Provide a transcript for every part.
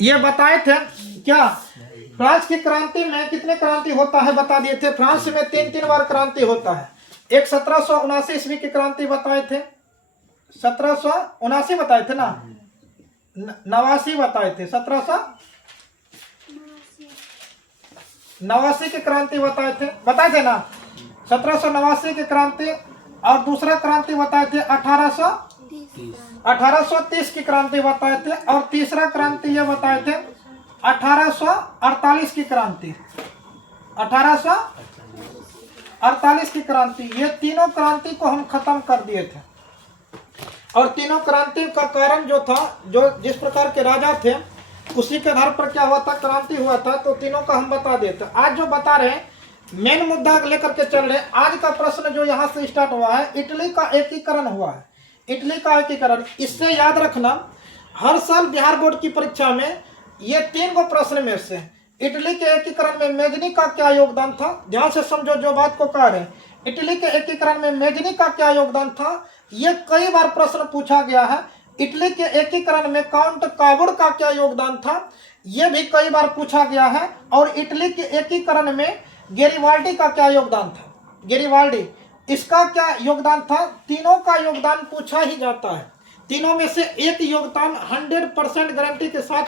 ये बताए थे क्या, फ्रांस की क्रांति में कितने क्रांति होता है बता दिए थे। फ्रांस में 3 बार क्रांति होता है। एक 1779 ईस्वी की क्रांति बताए थे, 1779 बताए थे ना, 89 बताए थे, 1789 की क्रांति बताए थे ना, 1789 की क्रांति। और दूसरा क्रांति बताए थे 1830 की क्रांति बताए थे। और तीसरा क्रांति ये बताए थे 1848 की क्रांति, 1848 की क्रांति। ये तीनों क्रांति को हम खत्म कर दिए थे। और तीनों क्रांति का कारण जो था, जो जिस प्रकार के राजा थे उसी के आधार पर क्या हुआ था, क्रांति हुआ था। तो तीनों का हम बता देते। आज जो बता रहे हैं मेन मुद्दा लेकर के चल रहे हैं। आज का प्रश्न जो यहाँ से स्टार्ट हुआ है, इटली का एकीकरण हुआ है। इटली का एकीकरण, इससे याद रखना हर साल बिहार बोर्ड की परीक्षा में ये 3 गो प्रश्न में से इटली के एकीकरण में मेजनी का क्या योगदान था। ध्यान से समझो जो बात को कह रहे हैं। इटली के एकीकरण में मेजनी का क्या योगदान था, ये कई बार प्रश्न पूछा गया है। इटली के एकीकरण में काउंट काबुड़ का क्या योगदान था, यह भी कई बार पूछा गया है। और इटली के एकीकरण में गेरिबाल्डी का क्या योगदान था, गेरिबाल्डी इसका क्या योगदान था। तीनों का योगदान पूछा ही जाता है। तीनों में से एक योगदान 100% गारंटी के साथ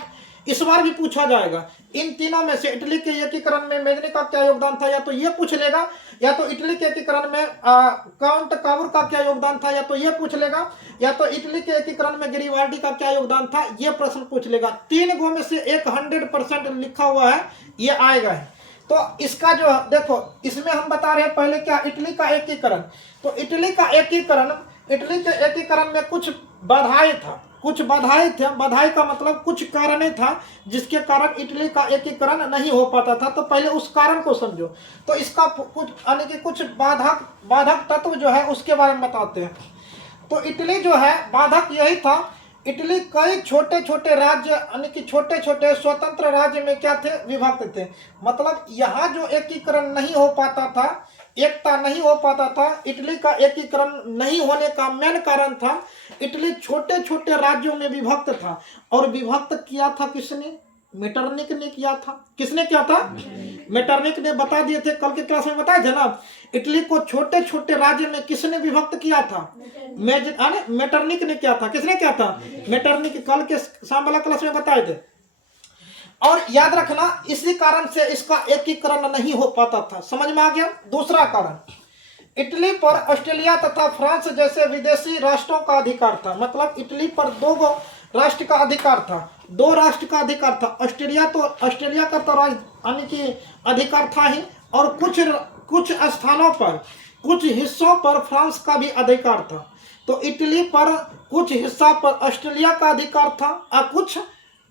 इस बार भी पूछा जाएगा। इन तीनों में से इटली के एकीकरण में मेजनी का क्या योगदान था, या तो ये पूछ लेगा, या तो इटली के एकीकरण में काउंट काबुड़ का क्या योगदान था, या तो ये पूछ लेगा, या तो इटली के एकीकरण में गेरिबाल्डी का क्या योगदान था, ये प्रश्न पूछ लेगा। 3 गो में से एक 100% लिखा हुआ है, ये आएगा है। तो इसका जो देखो, इसमें हम बता रहे हैं पहले क्या, इटली का एकीकरण। तो इटली का एकीकरण, इटली के एकीकरण में कुछ बाधाएं था, कुछ बाधाएं थे। बाधाएं का मतलब कुछ कारण था जिसके कारण इटली का एकीकरण नहीं हो पाता था। तो पहले उस कारण को समझो। तो इसका कुछ यानी कि कुछ बाधक तत्व जो है उसके बारे में बताते हैं। तो इटली जो है, बाधक यही था, इटली कई छोटे छोटे राज्य यानी कि छोटे छोटे स्वतंत्र राज्य में क्या थे, विभक्त थे। मतलब यहाँ जो एकीकरण नहीं हो पाता था, एकता नहीं हो पाता था, इटली का एकीकरण नहीं होने का मेन कारण था इटली छोटे छोटे राज्यों में विभक्त था। और विभक्त किया था किसने, मेटरनिक ने किया था। किसने किया था, मेटरनिक ने। बता दिए थे कल के क्लास में, बताए थे ना, इटली को छोटे छोटे राज्य में किसने विभक्त किया था, मेटरनिक ने किया था। किसने किया था, मेटरनिक। कल के शाम वाला क्लास में बताए थे। और याद रखना इसी कारण से इसका एकीकरण नहीं हो पाता था। समझ में आ गया। दूसरा कारण, इटली पर ऑस्ट्रेलिया तथा फ्रांस जैसे विदेशी राष्ट्रों का अधिकार था। मतलब इटली पर 2 गो राष्ट्र का अधिकार था, 2 राष्ट्र का अधिकार था। ऑस्ट्रेलिया का तो यानी कि अधिकार था ही, और कुछ स्थानों पर, कुछ हिस्सों पर फ्रांस का भी अधिकार था। तो इटली पर कुछ हिस्सा पर ऑस्ट्रेलिया का अधिकार था और कुछ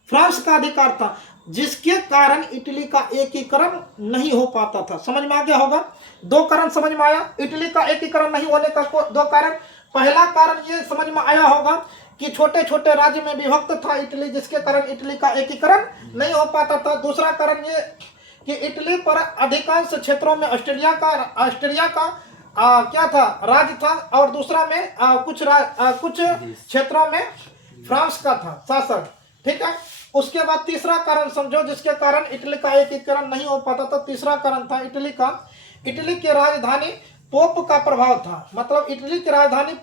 फ्रांस का अधिकार था, जिसके कारण इटली का एकीकरण नहीं हो पाता था। समझ में आ गया होगा। 2 कारण समझ में आया इटली का एकीकरण नहीं होने का। 2 कारण। पहला कारण ये समझ में आया होगा कि छोटे छोटे राज्य में विभक्त था इटली, जिसके कारण इटली का एकीकरण नहीं हो पाता था। दूसरा कारण ये कि इटली पर अधिकांश क्षेत्रों में ऑस्ट्रेलिया का क्या था, राज्य था। और दूसरा में कुछ क्षेत्रों में फ्रांस का था शासन। ठीक है। उसके बाद तीसरा कारण समझो जिसके कारण इटली का एकीकरण नहीं हो पाता था। तीसरा कारण था इटली की राजधानी पोप का प्रभाव था। मतलब इटली की राजधानी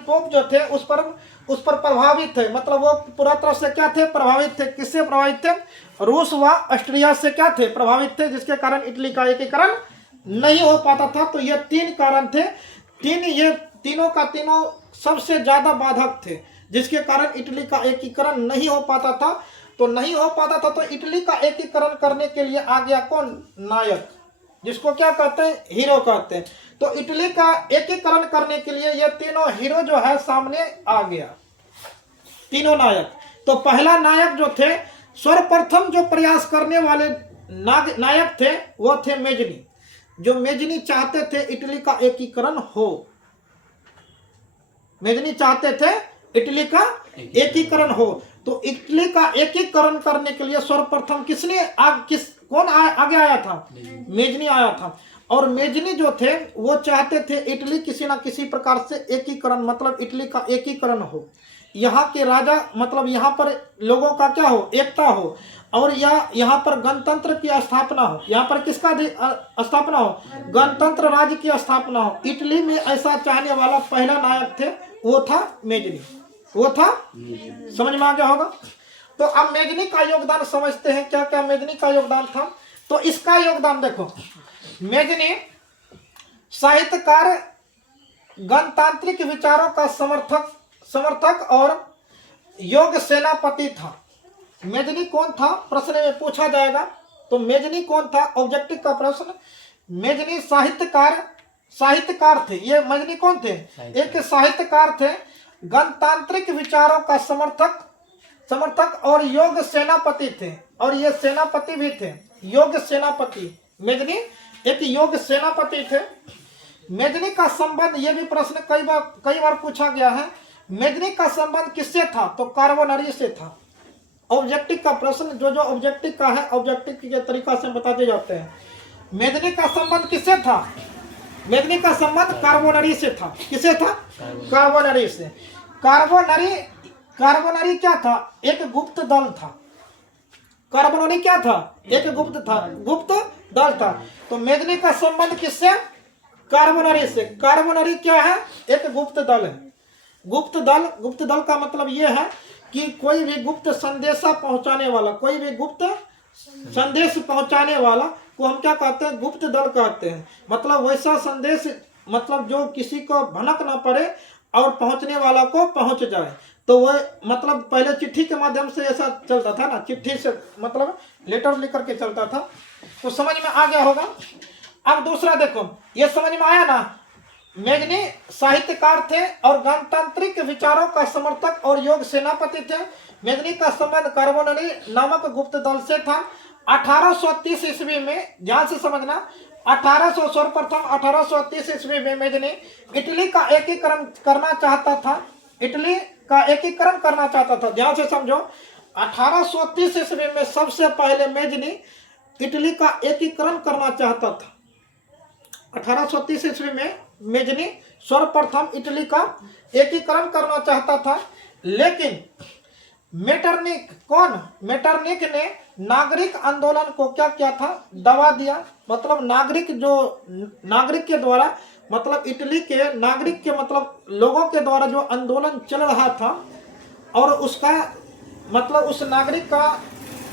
पोप जो थे उस पर प्रभावित थे। मतलब वो पूरा तरह से क्या थे, प्रभावित थे। किससे प्रभावित थे, रूस व ऑस्ट्रिया से क्या थे, प्रभावित थे, जिसके कारण इटली का एकीकरण नहीं हो पाता था। तो ये 3 कारण थे। ये तीनों का तीनों सबसे ज्यादा बाधक थे, जिसके कारण इटली का एकीकरण नहीं हो पाता था। तो इटली का एकीकरण करने के लिए आ गया कौन, नायक, जिसको क्या कहते हैं, हीरो कहते हैं। तो इटली का एकीकरण करने के लिए ये तीनों हीरो जो है सामने आ गया, तीनों नायक। तो पहला नायक जो थे, सर्वप्रथम जो प्रयास करने वाले नायक थे वो थे मेजनी। जो मेजनी चाहते थे इटली का एकीकरण हो, मेजनी चाहते थे इटली का एकीकरण हो। तो इटली का एकीकरण करने के लिए सर्वप्रथम कौन आगे आया था, मेजनी आया था। और मेजनी जो थे वो चाहते थे इटली किसी ना किसी प्रकार से एकीकरण, मतलब इटली का एकीकरण हो। यहाँ के राजा मतलब यहाँ पर लोगों का क्या हो, एकता हो, और यहाँ पर गणतंत्र की स्थापना हो। यहाँ पर किसका स्थापना हो, गणतंत्र राज्य की स्थापना हो। इटली में ऐसा चाहने वाला पहला नायक थे, वो था मेजनी, वो था। समझ में आ गया होगा। तो अब मेजनी का योगदान समझते हैं, क्या क्या मेजनी का योगदान था। तो इसका योगदान देखो, मेजनी साहित्यकार, गणतांत्रिक विचारों का समर्थक और योग सेनापति था। मेजनी कौन था, प्रश्न में पूछा जाएगा। तो मेजनी कौन था, ऑब्जेक्टिव का प्रश्न। मेजनी साहित्यकार थे। ये मेजनी कौन थे, एक साहित्यकार थे, गणतांत्रिक विचारों का समर्थक और योग सेनापति थे। और ये सेनापति भी थे, योग सेनापति। मेजनी एक योग सेनापति थे। मेजनी का संबंध, ये भी प्रश्न कई बार पूछा गया है। मेजनी का संबंध किससे था, तो कार्बोनरी से था। ऑब्जेक्टिव का प्रश्न, जो ऑब्जेक्टिव का है, ऑब्जेक्टिव के तरीका से बताते जाते हैं। मेजनी का संबंध किससे था, मेजनी का संबंध कार्बोनरी से था। किससे था, कार्बोनरी से। कार्बोनरी क्या था, एक गुप्त दल था। कार्बोनरी क्या था, एक गुप्त दल था। तो मेजनी का संबंध किससे, कार्बोनरी से। कार्बोनरी क्या है, एक गुप्त दल है। गुप्त दल का मतलब यह है कि कोई भी गुप्त संदेशा पहुंचाने वाला, कोई भी गुप्त संदेश पहुंचाने वाला को हम क्या कहते हैं, गुप्त दल कहते हैं। मतलब वैसा संदेश, मतलब जो किसी को भनक ना पड़े और पहुंचने वाला को पहुंच जाए। तो वह मतलब पहले चिट्ठी के माध्यम से ऐसा चलता था ना, चिट्ठी से मतलब लेटर लिख करके चलता था। तो समझ में आ गया होगा। अब दूसरा देखो, ये समझ में आया ना। मेजनी साहित्यकार थे और गणतांत्रिक विचारों का समर्थक और योग सेनापति थे। मेजनी का संबंध कार्बोनरी नामक गुप्त दल से था। 1830 ईस्वी में, ध्यान से समझना, 1830 ईस्वी में मेजनी इटली का एकीकरण करना चाहता था। इटली का एकीकरण करना चाहता था। ध्यान से समझो, 1830 ईस्वी में सबसे पहले मेजनी इटली का एकीकरण करना चाहता था। 1830 ईस्वी में मेजनी सर्वप्रथम इटली का एकीकरण करना चाहता था। लेकिन मेटरनिक ने नागरिक आंदोलन को क्या किया था, दबा दिया। मतलब नागरिक के द्वारा, मतलब इटली के नागरिक के मतलब लोगों के द्वारा जो आंदोलन चल रहा था, और उसका मतलब उस नागरिक का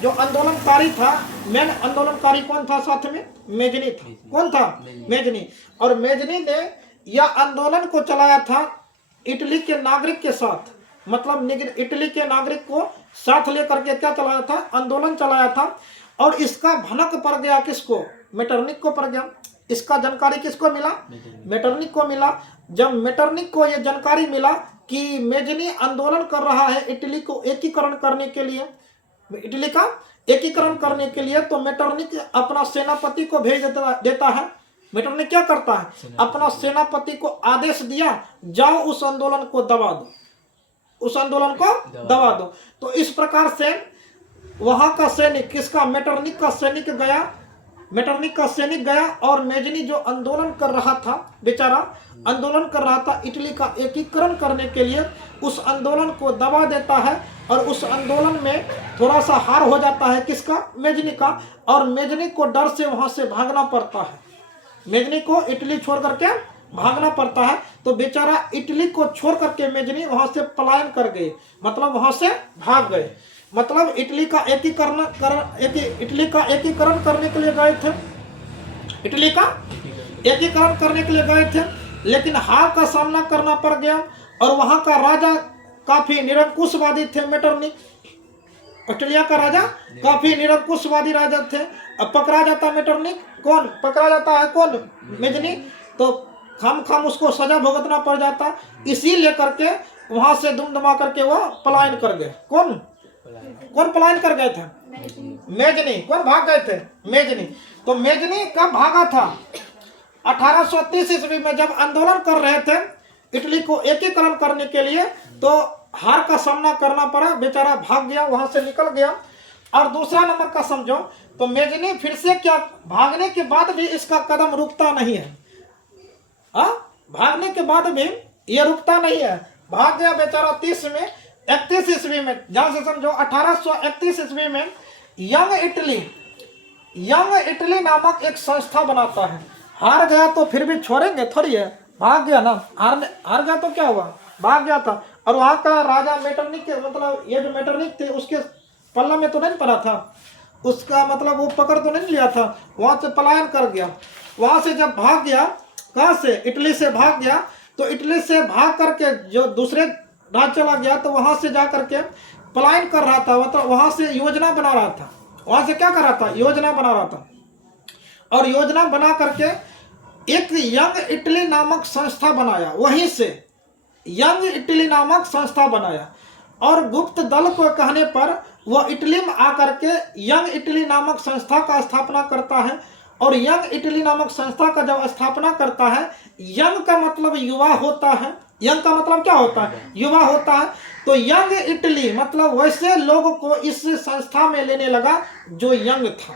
जो आंदोलनकारी था, मेन आंदोलनकारी कौन था, साथ में मेजनी था। कौन था, मेजनी। और मेजनी ने यह आंदोलन को चलाया था इटली के नागरिक के साथ। मतलब इटली के नागरिक को साथ लेकर के क्या चलाया था, आंदोलन चलाया था। और इसका भनक पड़ गया किसको, मेटरनिक को पड़ गया। इसका जानकारी किसको मिला, मेटरनिक को मिला। जब मेटरनिक को यह जानकारी मिला कि मेजनी आंदोलन कर रहा है इटली को एकीकरण करने के लिए, इटली का एकीकरण करने के लिए, तो मेटरनिक अपना सेनापति को भेज देता है। मेटरनिक क्या करता है, अपना सेनापति को आदेश दिया, जाओ उस आंदोलन को दबा दो, उस आंदोलन को दबा दो। तो इस प्रकार से वहां का सैनिक, किसका, मेटरनिक का सैनिक गया और मेजनी जो आंदोलन कर रहा था, बेचारा आंदोलन कर रहा था इटली का एकीकरण करने के लिए, उस आंदोलन को दबा देता है। और उस आंदोलन में थोड़ा सा हार हो जाता है, किसका, मेजनी का। और मेजनी को डर से वहां से भागना पड़ता है। मेजनी को इटली छोड़ करके भागना पड़ता है। तो बेचारा इटली को छोड़ करके मेजनी वहां से पलायन कर गए, मतलब वहां से भाग गए। मतलब इटली का एकीकरण करने के लिए गए थे, इटली का एकीकरण करने के लिए गए थे, लेकिन हार का सामना करना पड़ गया। और वहां का राजा काफी निरंकुशवादी थे, मेटरनिक। ऑस्ट्रेलिया का राजा काफी निरंकुशवादी राजा थे। अब पकड़ा जाता मेटरनिक, कौन पकड़ा जाता है, कौन, मेजनी। तो खाम उसको सजा भुगतना पड़ जाता। इसी लेकर के वहां से दुमदमा करके वो पलायन कर गए। कौन पलायन कर गए थे, मेजनी। कौन भाग गए थे, मेजनी। तो मेजनी कब भागा था, 1830 ईस्वी में, जब आंदोलन कर रहे थे इटली को एकीकरण करने के लिए। तो हार का सामना करना पड़ा, बेचारा भाग गया, वहां से निकल गया। और दूसरा नंबर का समझो, तो मेजनी फिर से क्या, भागने के बाद भी इसका कदम रुकता नहीं है। भागने के बाद भी ये रुकता नहीं है, भाग गया बेचारा 30 में। 1831 ईस्वी में, ध्यान से समझो, 1831 ईस्वी में यंग इटली नामक एक संस्था बनाता है। हार गया तो फिर भी छोड़ेंगे थोड़ी है, भाग गया ना, हार गया तो क्या हुआ, भाग गया था। और वहां का राजा मेटरनिक के, मतलब ये जो मेटरनिक थे उसके पल्ला में तो नहीं पड़ा था, उसका मतलब वो पकड़ तो नहीं लिया था, वहां से पलायन कर गया। वहां से जब भाग गया, कहां से, इटली से भाग गया, तो इटली से भाग करके जो दूसरे राज्य चला गया, तो वहां से जा करके पलायन कर रहा था, मतलब वहां से योजना बना रहा था। वहां से क्या कर रहा था, योजना बना रहा था। और योजना बना करके एक यंग इटली नामक संस्था बनाया, वहीं से यंग इटली नामक संस्था बनाया। और गुप्त दल को कहने पर वह इटली में आकर के यंग इटली नामक संस्था का स्थापना करता है। और यंग इटली नामक संस्था का जब स्थापना करता है, यंग का मतलब युवा होता है, यंग का मतलब क्या होता है, युवा होता है। तो यंग इटली मतलब वैसे लोगों को इस संस्था में लेने लगा जो यंग था,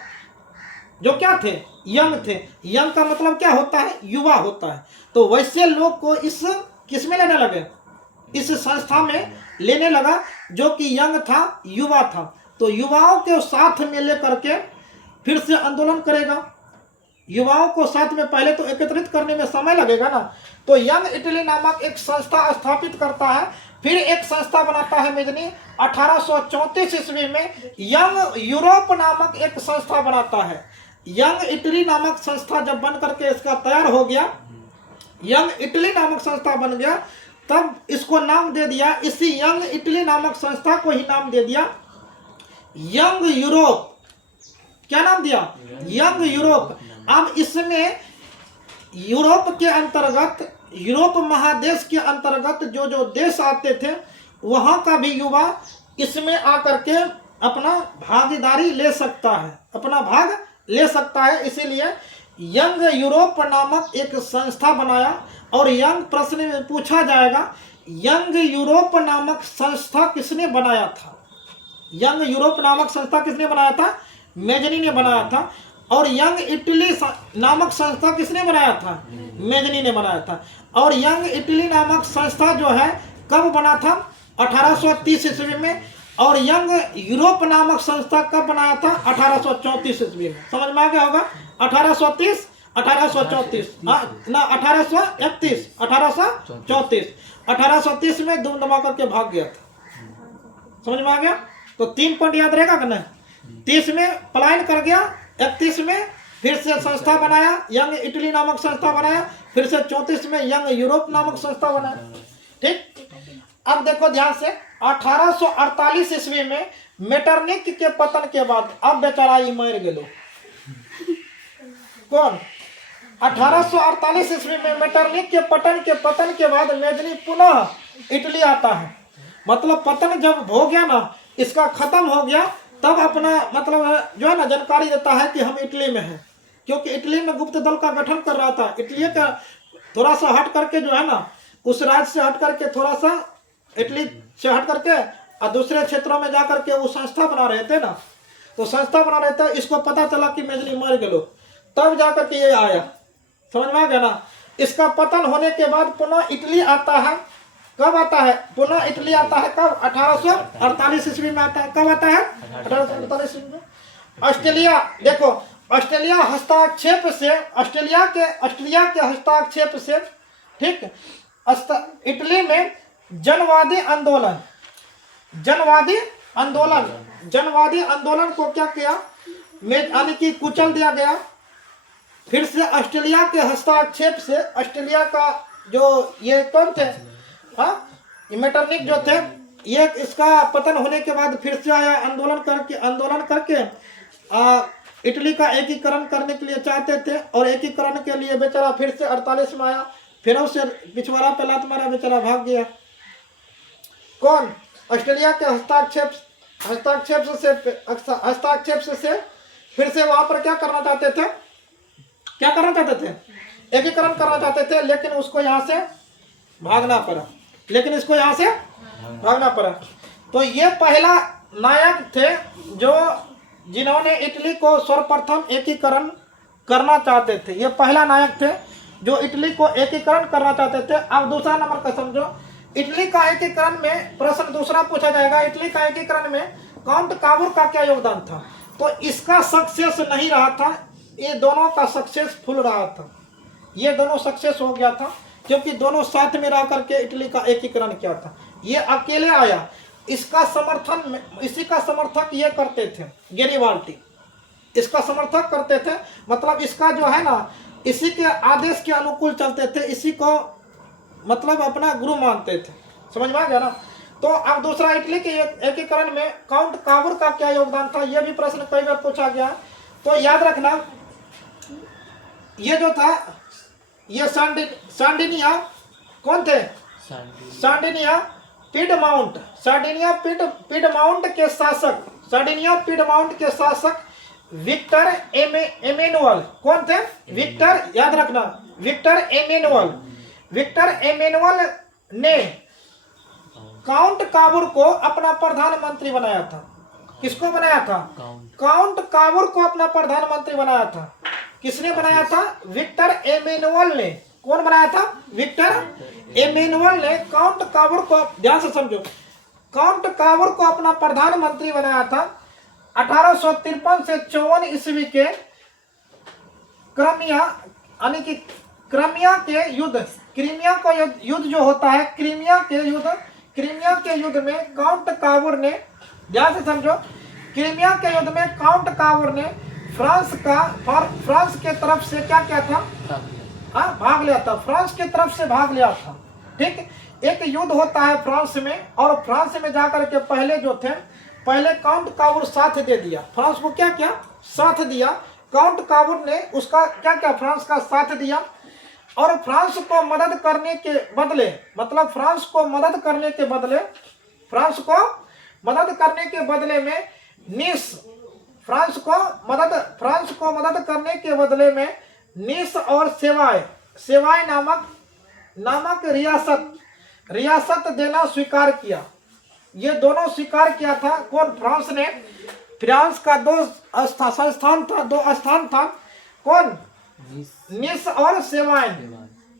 जो क्या थे, यंग थे। यंग का मतलब क्या होता है, युवा होता है। तो वैसे लोग को इस किस में लेने लगे, इस संस्था में लेने लगा जो कि यंग था, युवा था। तो युवाओं के साथ में लेकर के फिर से आंदोलन करेगा। युवाओं को साथ में पहले तो एकत्रित करने में समय लगेगा ना। तो यंग इटली नामक एक संस्था स्थापित करता है। फिर एक संस्था बनाता है मेजनी 1834 ईस्वी में यंग यूरोप नामक एक संस्था बनाता है। यंग इटली नामक संस्था जब बन करके इसका तैयार हो गया, यंग इटली नामक संस्था बन गया, तब इसको नाम दे दिया, इसी यंग इटली नामक संस्था को ही नाम दे दिया यंग यूरोप। क्या नाम दिया, यंग यूरोप। अब इसमें यूरोप के अंतर्गत, यूरोप महादेश के अंतर्गत जो जो देश आते थे वहां का भी युवा इसमें आकर के अपना भागीदारी ले सकता है, अपना भाग ले सकता है। इसीलिए यंग यूरोप नामक एक संस्था बनाया। और यंग प्रश्न में पूछा जाएगा, यंग यूरोप नामक संस्था किसने बनाया था, यंग यूरोप नामक संस्था किसने बनाया था, मेजनी ने बनाया था। और यंग इटली नामक संस्था किसने बनाया था, मेजनी ने बनाया था। और यंग इटली नामक संस्था जो है कब बना था, 1830 ईस्वी में। और यंग यूरोप नामक संस्था कब बनाया था, 1834 ईस्वी में। समझ में आ गया होगा, 1830 1834 ना 1831 1834 1830 में दुम दबा करके भाग गया था। समझ में आ गया। तो 3 पॉइंट याद रहेगा कि नहीं। 30 में पलायन कर गया, 31 में फिर से संस्था बनाया, यंग इटली नामक संस्था बनाया, फिर से 34 में यंग यूरोप नामक संस्था बनाया। ठीक। अब देखो ध्यान से, 1848 ईस्वी में मेटरनिक के पतन के बाद अब बेचारा ही मर गेलो। कौन, 1848 ईस्वी में मेटरनिक के पतन के बाद मेजनी पुनः इटली आता है। मतलब पतन जब हो गया ना, इसका खत्म हो गया, तब अपना मतलब जो है ना जानकारी देता है कि हम इटली में हैं। क्योंकि इटली में गुप्त दल का गठन कर रहा था। इटली का थोड़ा सा हट करके जो है ना, उस राज्य से हट करके थोड़ा सा इटली से हट करके और दूसरे क्षेत्रों में जा करके वो संस्था बना रहे थे ना। तो संस्था बना रहे थे, इसको पता चला कि मेजनी मर गए, तब जा करके ये आया। समझ में आ गया ना। इसका पतन होने के बाद पुनः इटली आता है। कब आता है, पुनः इटली आता है कब, 1848 ईस्वी में आता है। कब आता है, 1848 ईस्वी में। ऑस्ट्रेलिया, देखो ऑस्ट्रेलिया हस्ताक्षेप से, ऑस्ट्रिया के हस्ताक्षेप से, ठीक, इटली में जनवादी आंदोलन को क्या किया, यानी कि कुचल दिया गया। फिर से ऑस्ट्रेलिया के हस्ताक्षेप से, ऑस्ट्रेलिया का जो ये कौन थे, हाँ, मेटरनिक जो थे, ये इसका पतन होने के बाद फिर से आया, आंदोलन करके इटली का एकीकरण करने के लिए चाहते थे। और एकीकरण के लिए बेचारा फिर से 48 में आया, फिर उसे पिछवाड़ा पे लात मारा, बेचारा भाग गया। कौन, ऑस्ट्रेलिया के हस्ताक्षेप से फिर से वहां पर क्या करना चाहते थे, एकीकरण करना चाहते थे, लेकिन उसको यहाँ से भागना पड़ा। तो ये पहला नायक थे जिन्होंने इटली को सर्वप्रथम एकीकरण करना चाहते थे। ये पहला नायक थे जो इटली को एकीकरण करना चाहते थे। अब दूसरा नंबर का समझो, इटली का एकीकरण में प्रश्न दूसरा पूछा जाएगा, इटली का एकीकरण में काउंट काबुर का क्या योगदान था? तो इसका सक्सेस नहीं रहा था, ये दोनों का सक्सेसफुल रहा था, ये दोनों सक्सेस हो गया था, क्योंकि दोनों साथ में रह करके इटली का एकीकरण किया था। ये अकेले आया, इसका समर्थन, इसी का समर्थक ये करते थे गैरिबाल्डी, इसका समर्थक करते थे, मतलब इसका जो है ना, इसी के आदेश के अनुकूल चलते थे, इसी को मतलब अपना गुरु मानते थे। समझ में आ गया ना? तो अब दूसरा, इटली के एकीकरण में काउंट काबुर का क्या योगदान था? यह भी प्रश्न कई बार पूछा गया। तो याद रखना, ये जो था, ये सार्डिनिया कौन थे? सार्डिनिया पिडमाउंट, सार्डिनिया पिडमाउंट के शासक, सार्डिनिया पिडमाउंट के शासक विक्टर एमेनुअल कौन थे? विक्टर, याद रखना, विक्टर एमेनुअल। विक्टर एमेनुअल ने काउंट काबुर को अपना प्रधानमंत्री बनाया था। किसको बनाया था? काउंट काबुर को अपना प्रधानमंत्री बनाया था। किसने बनाया था? विक्टर एमेनुअल ने। कौन बनाया था? विक्टर एमेनुअल ने काउंट काबुर को, ध्यान से समझो, काउंट काबुर को अपना प्रधानमंत्री बनाया था 1853 से 54 ईस्वी के क्रीमिया, यानी कि क्रीमिया के युद्ध, क्रीमिया का युद्ध जो होता है, क्रीमिया के युद्ध में काउंट काबुर ने, ध्यान से समझो, क्रीमिया के युद्ध में काउंट काबुर ने फ्रांस के तरफ से क्या किया था? भाग लिया था, फ्रांस की तरफ से भाग लिया था। ठीक, एक युद्ध होता है फ्रांस में, और फ्रांस में जाकर के पहले जो थे, पहले काउंट काबुर साथ दे दिया, फ्रांस को क्या क्या साथ दिया, काउंट काबुर ने उसका क्या क्या फ्रांस का साथ दिया, और फ्रांस को मदद करने के बदले, मतलब फ्रांस को मदद करने के बदले, फ्रांस को मदद करने के बदले में नीस, फ्रांस को मदद करने के बदले में नीस और सेवाय नामक रियासत देना स्वीकार किया। ये दोनों स्वीकार किया था। कौन? फ्रांस ने। फ्रांस का दो स्थान था, कौन? नीस और सेवाय।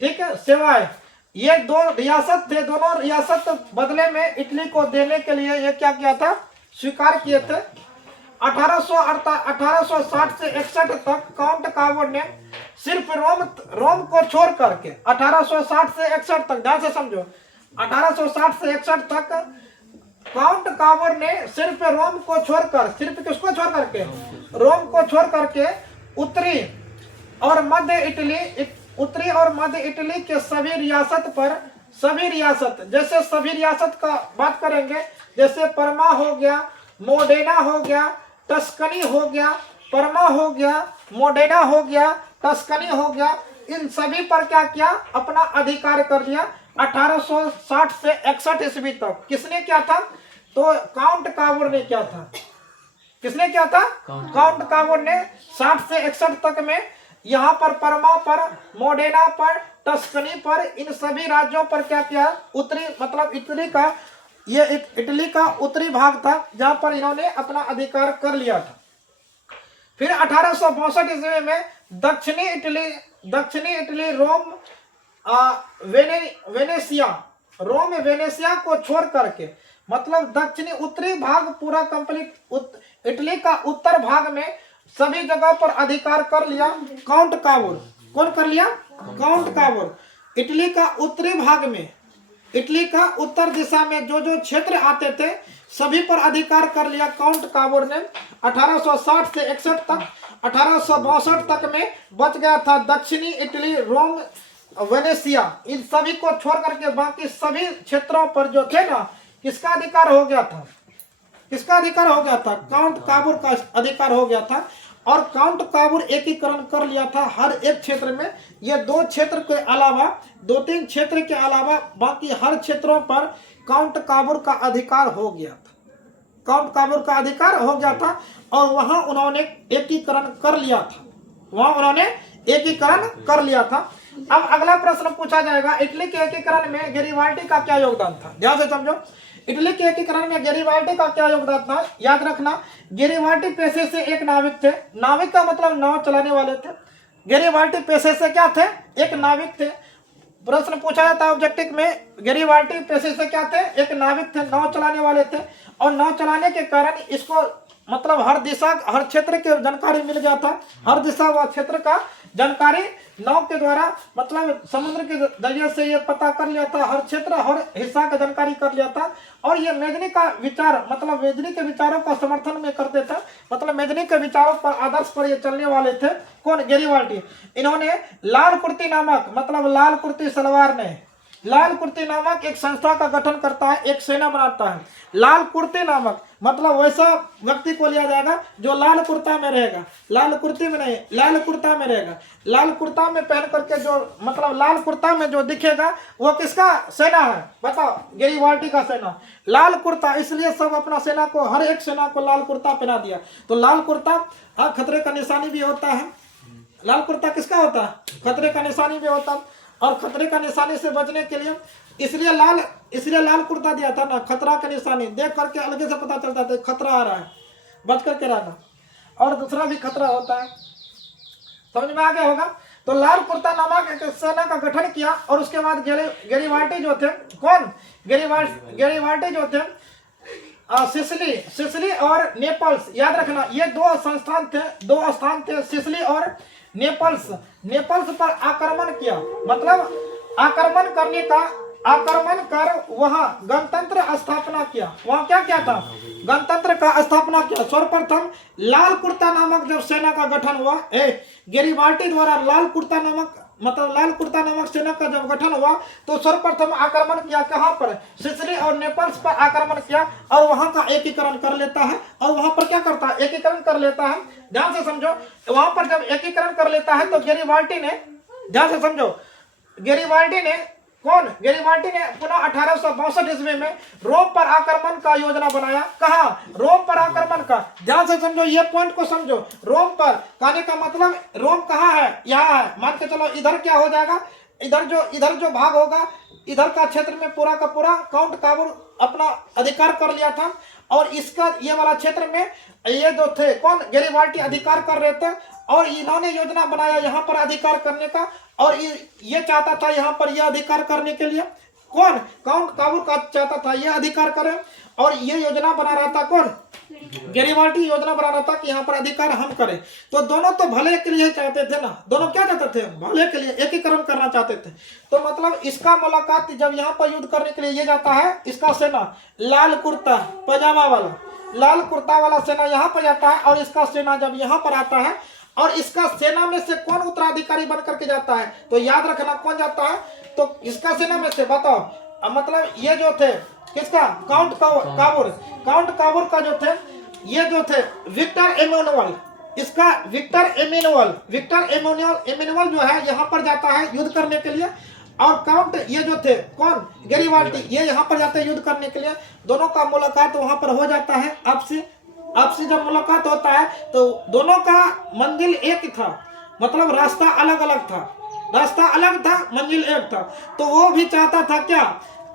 ठीक है, सेवाय, ये दो रियासत थे, दोनों रियासत बदले में इटली को देने के लिए ये क्या किया था? स्वीकार किए थे। 1860 से 61 तक काउंट काबुर ने सिर्फ रोम को छोड़ करके, 1860 से 61 तक, ध्यान से समझो, 1860 से 61 तक काउंट काबुर ने सिर्फ रोम को छोड़कर, सिर्फ किसको छोड़ करके? रोम को छोड़ करके उत्तरी और मध्य इटली के सभी रियासत, जैसे सभी रियासत का बात करेंगे, जैसे परमा हो गया, मोडेना हो गया, टस्कनी हो गया, परमा हो गया, मोडेना हो गया, टस्कनी हो गया, इन सभी पर क्या किया? अपना अधिकार कर लिया 1860 से 61 ईस्वी तक। किसने किया था? तो काउंट काबुर ने किया था। किसने किया था? काउंट काबुर ने 60 से 61 तक में यहाँ पर परमा पर, मोडेना पर, टस्कनी पर, इन सभी राज्यों पर क्या किया? उत्तरी, मतलब इटली का, ये इटली का उत्तरी भाग था जहां पर इन्होंने अपना अधिकार कर लिया था। फिर 1862 ईस्वी में दक्षिणी इटली वेनेसिया को छोड़ करके, मतलब दक्षिणी उत्तरी भाग पूरा कंप्लीट, इटली का उत्तर भाग में सभी जगह पर अधिकार कर लिया काउंट काबुर। कौन कर लिया? काउंट काबुर। इटली का उत्तरी भाग में, इटली का उत्तर दिशा में जो जो क्षेत्र आते थे सभी पर अधिकार कर लिया काउंट काबुर ने 1860 से 61 तक। 1862 तक में बच गया था दक्षिणी इटली, रोम, वेनेसिया, इन सभी को छोड़ करके बाकी सभी क्षेत्रों पर जो थे ना, किसका अधिकार हो गया था? किसका अधिकार हो गया था? काउंट काबुर का अधिकार हो गया था। और काउंट काबुर एकीकरण कर लिया था हर एक क्षेत्र में। ये 2 क्षेत्र के अलावा, 2-3 क्षेत्र के अलावा बाकी हर क्षेत्रों पर काउंट काबुर का अधिकार हो गया था। काउंट काबुर का अधिकार हो गया था और वहां उन्होंने एकीकरण कर लिया था। अब अगला प्रश्न पूछा जाएगा, इटली के एकीकरण में गैरिबाल्डी का क्या योगदान था? ध्यान से समझो, इटली के एकीकरण में गैरिबाल्डी का क्या योगदान था? याद रखना, गैरिबाल्डी पेशे से एक नाविक थे। नाविक का मतलब नाव चलाने वाले थे। गैरिबाल्डी पेशे से क्या थे? एक नाविक थे। प्रश्न पूछा जाता है ऑब्जेक्टिव में। गैरिबाल्डी पेशे से क्या थे, एक नाविक थे, नाव चलाने वाले थे, और नाव चलाने के कारण इसको मतलब हर दिशा हर क्षेत्र की जानकारी मिल गया था। हर दिशा व क्षेत्र का जानकारी नाव के द्वारा मतलब समुद्र के जरिए से ये पता कर लिया था, हर क्षेत्र हर हिस्सा का जानकारी कर लिया था। और ये मेजनी का विचार मतलब मेजनी के विचारों का समर्थन में करते थे, मतलब मेजनी के विचारों पर आदर्श पर ये चलने वाले थे। कौन, गैरिबाल्डी। इन्होंने लाल कुर्ती नामक मतलब लाल कुर्ती सलवार ने लाल कुर्ती नामक एक संस्था का गठन करता है, एक सेना बनाता है। लाल कुर्ती नामक मतलब वैसा व्यक्ति को लिया जाएगा जो लाल कुर्ता में रहेगा, लाल कुर्ती में नहीं, लाल कुर्ता में रहेगा। लाल कुर्ता में पहन करके जो मतलब लाल कुर्ता में जो दिखेगा वो किसका सेना है, बताओ, गैरिबाल्डी का सेना। लाल कुर्ता, इसलिए सब अपना सेना को, हर एक सेना को लाल कुर्ता पहना दिया। तो लाल कुर्ता खतरे का निशानी भी होता है। लाल कुर्ता किसका होता है, खतरे का निशानी भी होता है। और खतरे का निशानी से बचने के लिए इसलिए लाल कुर्ता दिया था ना, खतरा का निशानी देख करके अलग से पता चलता था खतरा आ रहा है, बच करके रहना। और दूसरा भी खतरा होता है, समझ में आ गया होगा। तो लाल कुर्ता नामक एक सेना का गठन किया। और उसके बाद गैरिबाल्डी जो थे, कौन, गैरिबाल्डी जो थे सिसिली और नेपल्स, याद रखना ये दो स्थान थे, सिसिली और नेपल्स पर आक्रमण किया। मतलब आक्रमण कर वहां गणतंत्र स्थापना किया। वहां क्या क्या था, गणतंत्र का स्थापना किया। सर्वप्रथम लाल कुर्ता नामक जब सेना का गठन हुआ, गैरिबाल्डी द्वारा लाल कुर्ता नामक सेना का जब गठन हुआ तो सर्वप्रथम आक्रमण किया कहां पर, सिसिली और नेपल्स पर आक्रमण किया। और वहां का एकीकरण कर लेता है। और वहां पर क्या करता है, एकीकरण कर लेता है। ध्यान से समझो, वहां पर जब एकीकरण कर लेता है तो गैरिबाल्डी ने, ध्यान से समझो, गैरिबाल्डी ने पुनः 1862 ईस्वी में रोम पर आक्रमण का योजना बनाया। कहा, रोम पर आक्रमण का। ध्यान से समझो, ये पॉइंट को समझो। रोम पर कहने का मतलब रोम कहाँ है, यहाँ है। मान के चलो इधर क्या हो जाएगा, इधर जो भाग होगा, इधर का क्षेत्र में पूरा का पूरा काउंट काबुल अपना अधिकार कर लिया था। और इसका ये वाला क्षेत्र में ये जो थे कौन, गैरिबाल्डी अधिकार कर रहे थे। और इन्होंने योजना बनाया यहाँ पर अधिकार करने का। और ये चाहता था यहाँ पर यह अधिकार करने के लिए, कौन, काउंट काबुल का चाहता था ये अधिकार करे। और ये योजना बना रहा था कौन, गैरिबाल्डी योजना बना रहा था कि यहाँ पर अधिकार हम करें। तो दोनों तो भले के लिए चाहते थे ना, दोनों क्या चाहते थे, भले के लिए एकीकरण करना चाहते थे। तो मतलब इसका मुलाकात जब यहाँ पर युद्ध करने के लिए ये जाता है, इसका सेना लाल कुर्ता पैजामा वाला, लाल कुर्ता वाला सेना यहाँ पर जाता है। और इसका सेना जब यहाँ पर आता है और इसका सेना में से कौन उत्तराधिकारी बन करके जाता है, तो याद रखना कौन जाता है, तो इसका सेना में से बताओ, मतलब ये जो थे किसका, काउंट काबुल का जो थे, ये जो थे विक्टर एमेनुअल, इसका विक्टर एमेनुअल जो है यहाँ पर जाता है युद्ध करने के लिए। और काउंट ये जो थे कौन, गैरिबाल्डी, ये यहाँ पर जाते हैं युद्ध करने के लिए। दोनों का मुलाकात वहां पर हो जाता है। आपसी जब मुलाकात होता है तो दोनों का मंजिल एक था, मतलब रास्ता अलग अलग था, मंजिल एक था। तो वो भी चाहता था क्या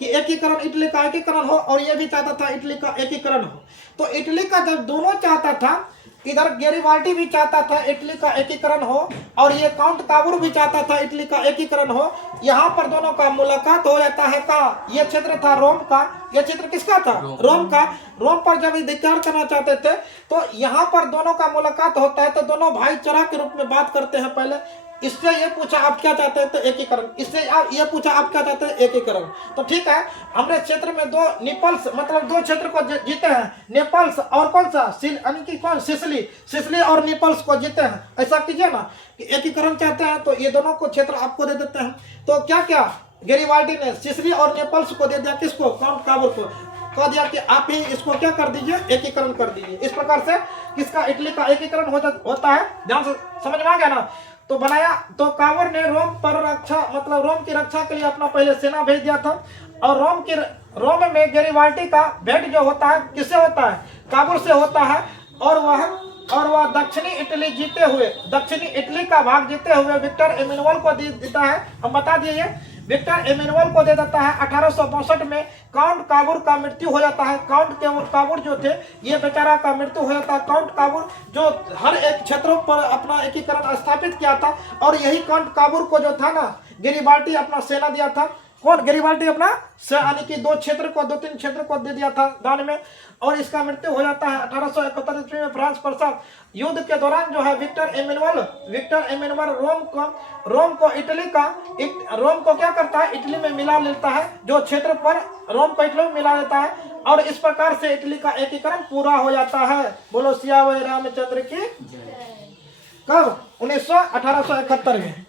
कि एकीकरण, इटली का एकीकरण हो, और ये भी चाहता था इटली का एकीकरण हो। तो इटली का जब दोनों चाहता था, इधर गैरिबाल्डी भी चाहता था इटली का एकीकरण हो, और ये काउंट काबुल भी चाहता था इटली का एकीकरण हो। यहाँ पर दोनों का मुलाकात हो जाता है। कहाँ, ये क्षेत्र था रोम का, ये क्षेत्र किसका था, रोम का। रोम पर जब अधिकार करना चाहते थे तो यहाँ पर दोनों का मुलाकात होता है। तो दोनों भाईचारा के रूप में बात करते हैं। पहले इससे ये पूछा आप क्या चाहते हैं, तो एकीकरण। इससे ये पूछा आप क्या चाहते हैं, एकीकरण। तो ठीक है, हमने क्षेत्र में दो क्षेत्र को जीते हैं, नेपल्स और कौन सा, सिसिली और नेपल्स को जीते हैं। ऐसा कीजिए ना कि एकीकरण चाहते हैं तो ये दोनों को क्षेत्र आपको दे देते हैं। तो क्या क्या गैरिबाल्डी ने सिसिली और नेपल्स को दे दिया, किसको, काउंट काबुल को कह दिया कि आप ही इसको क्या कर दीजिए, एकीकरण कर दीजिए। इस प्रकार से किसका, इटली का एकीकरण होता है। ध्यान से समझ में आ गया ना। तो बनाया, तो काबुल ने रोम की रक्षा के लिए अपना पहले सेना भेज दिया था। और रोम में गैरिबाल्डी का भेंट जो होता है किससे होता है, काबुल से होता है। और वह दक्षिणी इटली का भाग जीते हुए विक्टर एमेनुअल को देता है। हम बता दिए विक्टर एमेनुअल को दे देता है। 1862 में काउंट काबूर का मृत्यु हो जाता है। काउंट काबूर जो थे ये बेचारा का मृत्यु हो जाता है। काउंट काबूर जो हर एक क्षेत्रों पर अपना एकीकरण स्थापित किया था, और यही काउंट काबूर को जो था ना गैरिबाल्डी अपना सेना दिया था। कौन? गैरिबाल्डी अपना यानी कि 2-3 क्षेत्र को दे दिया था दान में, और इसका मृत्यु हो जाता है 1871 ईस्वी में फ्रांस प्रसाद युद्ध के दौरान जो है विक्टर एमेनुअल रोम को क्या करता है, इटली में मिला लेता है। जो क्षेत्र पर रोम को इटली में मिला लेता है, और इस प्रकार से इटली का एकीकरण पूरा हो जाता है। बोलो सियावर रामचंद्र की। कब? 1871 में।